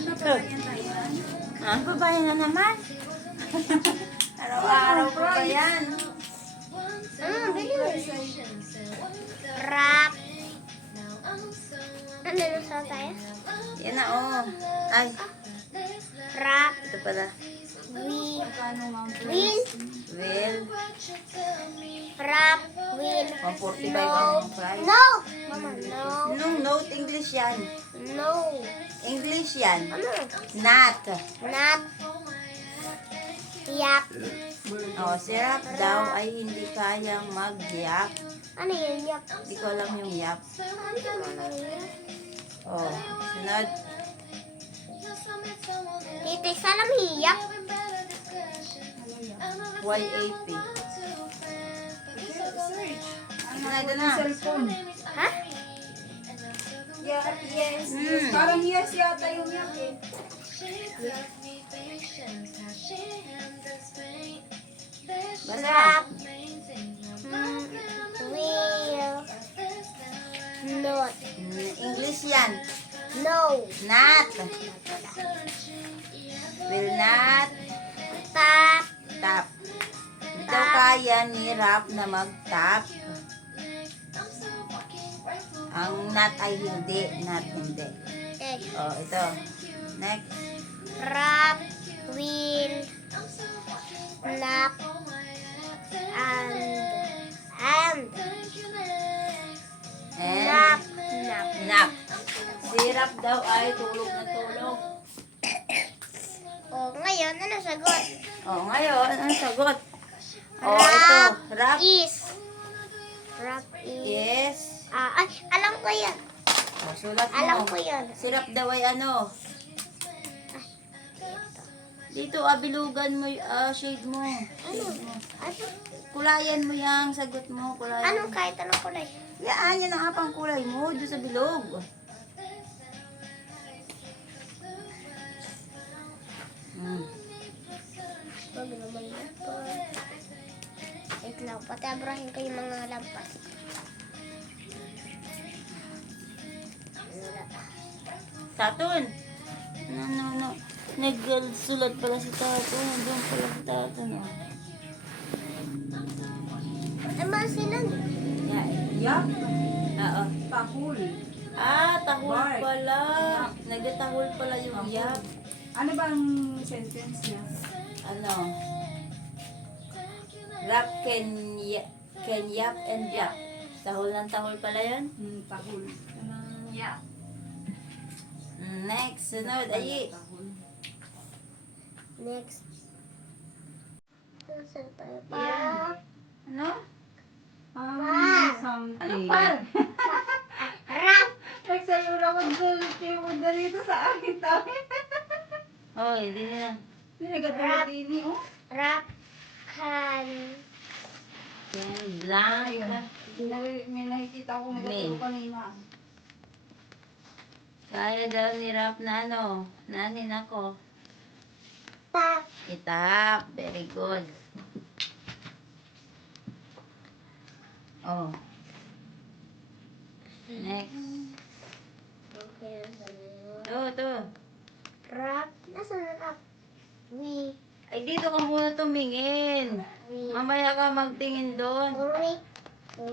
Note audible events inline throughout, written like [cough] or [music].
Ano pa yan tayo? Ah, babae na naman. [laughs] Araw-araw pa ba yan? Ah, bilis. Rap. Ano na sa tayo? Yan na, oh. Ay, Rap. ito pala. Nga ang Wheel. Well, Rap. Wheel. 145 No. ang price. No. Mama, no. Nung note, English yan. No. English yan. Ano? Not. Not. Yap. Oh, syrup daw ay hindi kayang mag-yap. Ano yun? Yap. Hindi ko alam yung yap. Ano yun? Oh, sunod. Titi, salam hiyap. Y80. Search. Ito na, ito na. Cellphone. Ha? Yeah, yes. Mm. Parang yes yata yung yak eh. Basta. Mm, Wheel. Not. Mm, English yan. No. Not. Kaya ni rap na mag-tap. Ang not ay hindi. Not hindi. Eh. Oh, ito. Next. Rap. Wheel. Nap. And. And. And Nap. Nap. nap. Sirap daw ay tulog na tulog. O, ngayon, ano sagot? Oh, ngayon, ang sagot? Oh, ito. Rap is. Rap is. is. Ah, ay, alam ko yan. Oh, sulat mo. Alam ko yan. Sirap daw ay ano? Dito, abilugan mo, ah, shade mo. Ano? Ano? Kulayan mo yung sagot mo. Kulayan. Anong kahit anong kulay? Yan, yan ang apang kulay mo. Doon sa bilog. Patabrahin ko yung mga lampas. Tatun. No, no, no. Nagsulat pala si Tatun. Doon pala si Tatun. Oh. Ay, mga silang. Yeah. Yak. Oo. Tahul. Ah, tahol Bark. pala. Nagtatahol pala yung yap. Ano ba ang sentence niya? Ano? Rap can, y- can yap and yap. Tahol ng tahol pala yun. Hmm, tahul. Yap. Next, sunod. Ayi. Next. Yeah. Ano? Ah, something. Ano pa? [laughs] Rap! Nagsayo na ko dito sa akin tayo. Oh, hindi na. Ninagatulad ini, oh. Rap can Yan, blank. May, may nakikita ko May. kanina. Kaya daw ni Rap na ano, nanin ako. tap. Itap. Very good. Oh. Next. Okay, Ito, ito. Rap. Nasaan na rap? We. Ay, dito ka muna tumingin. We. Mamaya ka magtingin doon. We.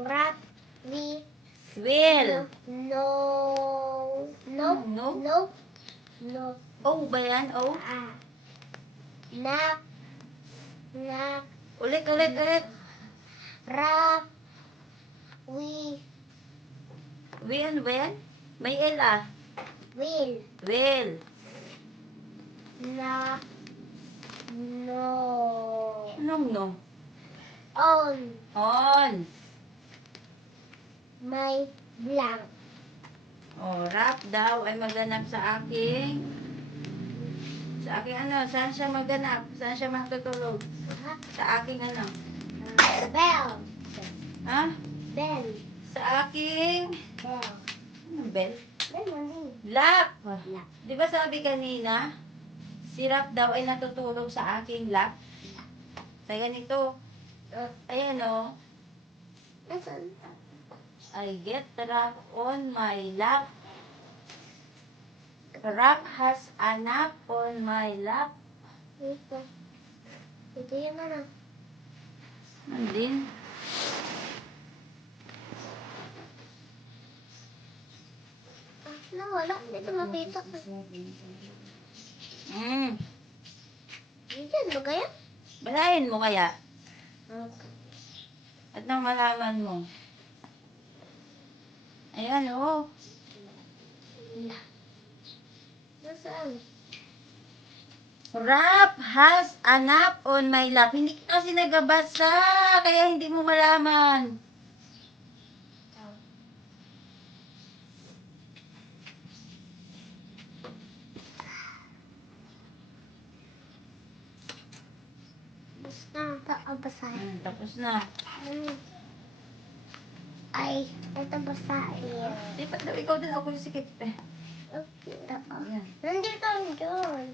Rap. We. Will. No. No. No? No. No. Oh ba yan? Oh? Ah. Nap. Nap. Ulit, ulit, ulit. Rap. We. Will, ano ba yan? May L ah. Will. Will. Nap. No. Anong no? On. On. My blank. Oh, rap daw ay magganap sa aking sa aking ano, saan siya magganap? Saan siya matutulog? Sa aking ano? Uh, bell. Ha? Bell. Sa aking Bell. ano bell? Bell. Lap. Lap. Di ba sabi kanina, si rap daw ay natutulog sa aking lap? Sa ganito. Uh, Ayan oh. Nasaan? I get rap on my lap. Rap has a nap on my lap. Dito. Dito yun ano. Nandin. Ah, nawala. Dito makita ko. Mm. Dito, ba kaya? Balayin mo kaya? Okay. At nang malaman mo. Ayan, oh. Wala. Nasaan? Rap has a nap on my lap. Hindi ka kasi nagabasa, kaya hindi mo malaman. Basta. Ito, basahin. Hmm, tapos na. Ano? Ay, ito basahin. Di ba daw ikaw din ako yung sikip eh. Okay. Ayan. Nandito ang Diyos.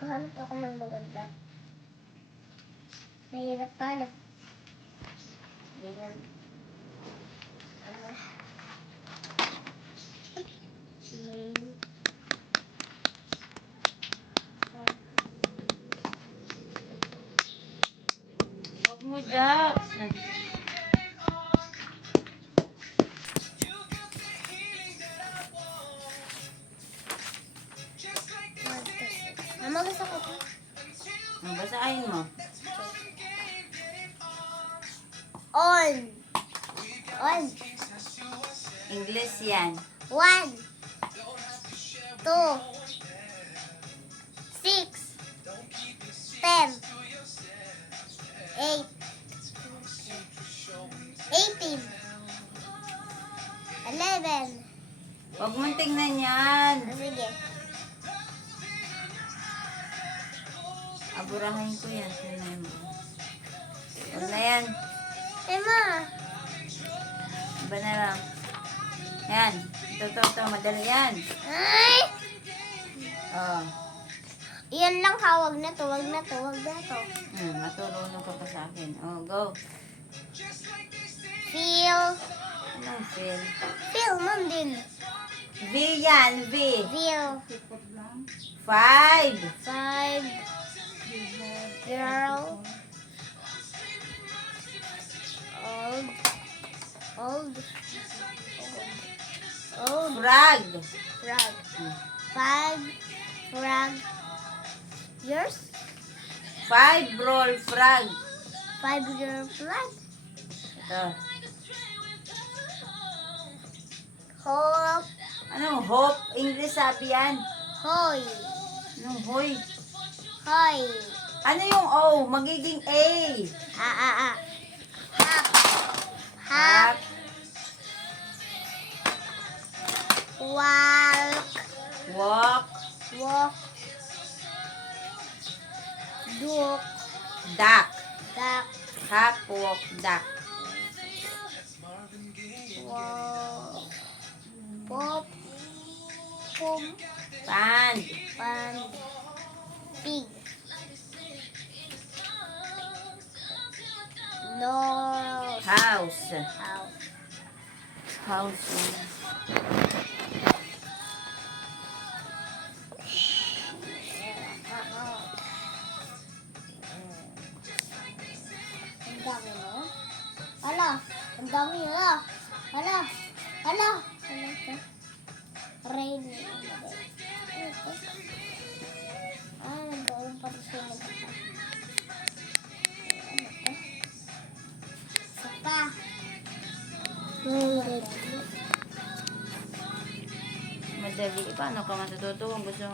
Kahanap ako ng maganda. Mahirap pala. Mahirap. Hmm. Huwag Jax. Mama, ko. Ang basahin mo. On. On. English yan. One. Two. Six. Ten. Eight. Eighteen. Eleven. Huwag mong tingnan yan. Sige. Aburahin ko yan. Tingnan mo. Huwag na yan. Emma. Iba na lang. Yan. Ito, ito, ito. Madali yan. Ay! Oh. Yan lang ha. Wag na to. Wag na to. Wag na to. Hmm, matulungan ka pa sa akin. Oh, go. Feel. Anong feel? Feel man din. V yan, V. Feel. Five. Five. Girl. Old. Old. Old. Frog. Frog. Five. Frog. Yours? Five roll frog. Five year frog. Ito. Hop. Anong hope? English sabi yan. Hoy. Anong hoy? Hoy. Ano yung O? Magiging A. Ah, ah. Hop. Hop. Hop. Walk. Walk. Walk. Duck. Duck. Duck. Hop, walk, duck. Pum. Pan. Pan. Pig. Nose. House. House. House. Nandoon pa. Ano. Madali. Ka matututo kung gusto mo